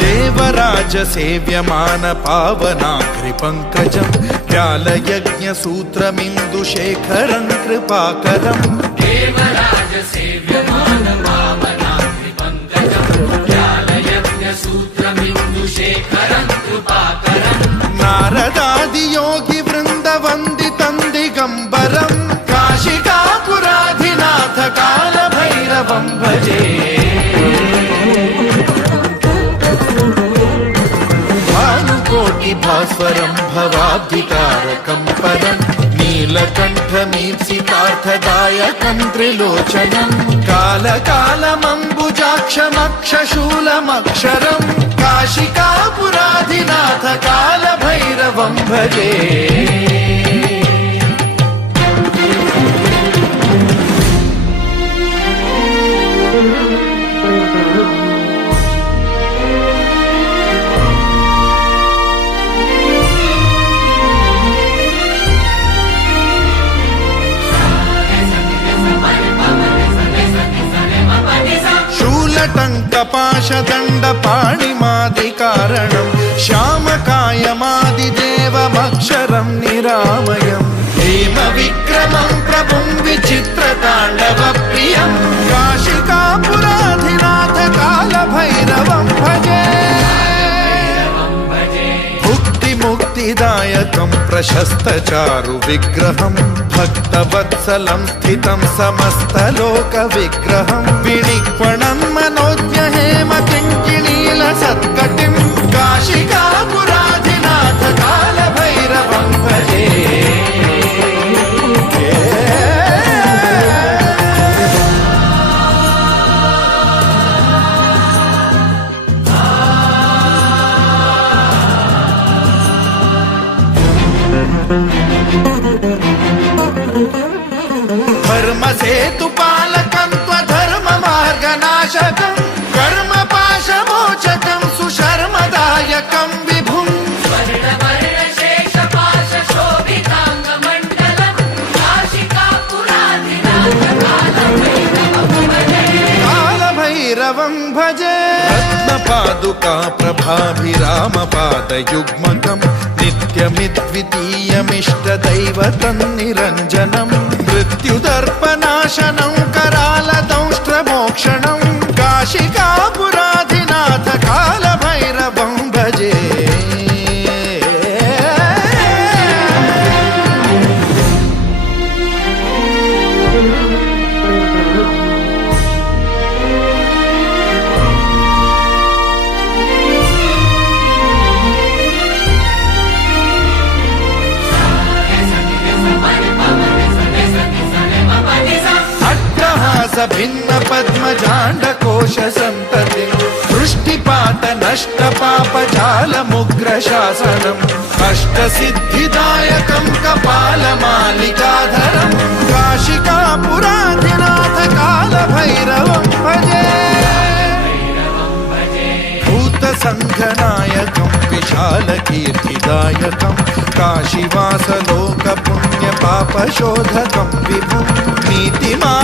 देवराज सेव्यमान पावनाघ्रि पंकजं व्यालयज्ञ सूत्रमिन्दुशेखरं कृपाकरं देवराज सेव्यमान पावनाघ्रि पंकजं व्यालयज्ञ सूत्रमिन्दुशेखरं कृपाकरं नारदादि योगी वृंद वंदितं दिगंबरं काशिकापुराधिनाथ काल भैरवं भजे भास्वरं भवाब्धितारकं परं नीलकण्ठमीप्सितार्थदायकं त्रिलोचनं कालकालमम्बुजाक्षमक्षशूलमक्षरं काशिकापुराधिनाथ कालभैरवं भजे टङ्कपाशदण्डपाणिमादिकारणं श्यामकायमादिदेवमक्षरं निरामयं हेमविक्रमं प्रभुं विचित्रताण्डवप्रियं काशिकापुराधिनाथ कालभैरवं भजे मुक्तिदायकं प्रशस्तचारु विग्रहं भक्तवत्सलं स्थितं समस्तलोकविग्रहं विनिक्वणं मनोज्ञ हेमकिङ्किणीलसत्कटिं काशिकापुराधिनाथ कालभैरवं भजे धर्मसेतुपालकं त्वधर्ममार्गनाशकं कर्मपाशमोचकं सुशर्मदायकं विभुं स्वर्णवर्णशेषपाशशोभिताङ्गमण्डलं काशिकापुराधिनाथ कालभैरवं भजे रत्नपादुका प्रभाभिरामपादयुग्मकं नित्यमिद्वितीयमिष्टदैवतं निरञ्जनं मृत्युदर्पनाशनं करालदंष्ट्रमोक्षणं काशिकापुराधिनाथ कालभैरवं भजे भिन्न पद्मजाण्डकोश संततिं वृष्टिपात नष्ट पापजालमुग्रशासनम् अष्टसिद्धिदायकं कपालमालिकाधरं काशिकापुराधिनाथ कालभैरवं भजे भूतसङ्घनायकं विशालकीर्तिदायकं काशीवासलोकपुण्यपापशोधकं विभुं नीतिमा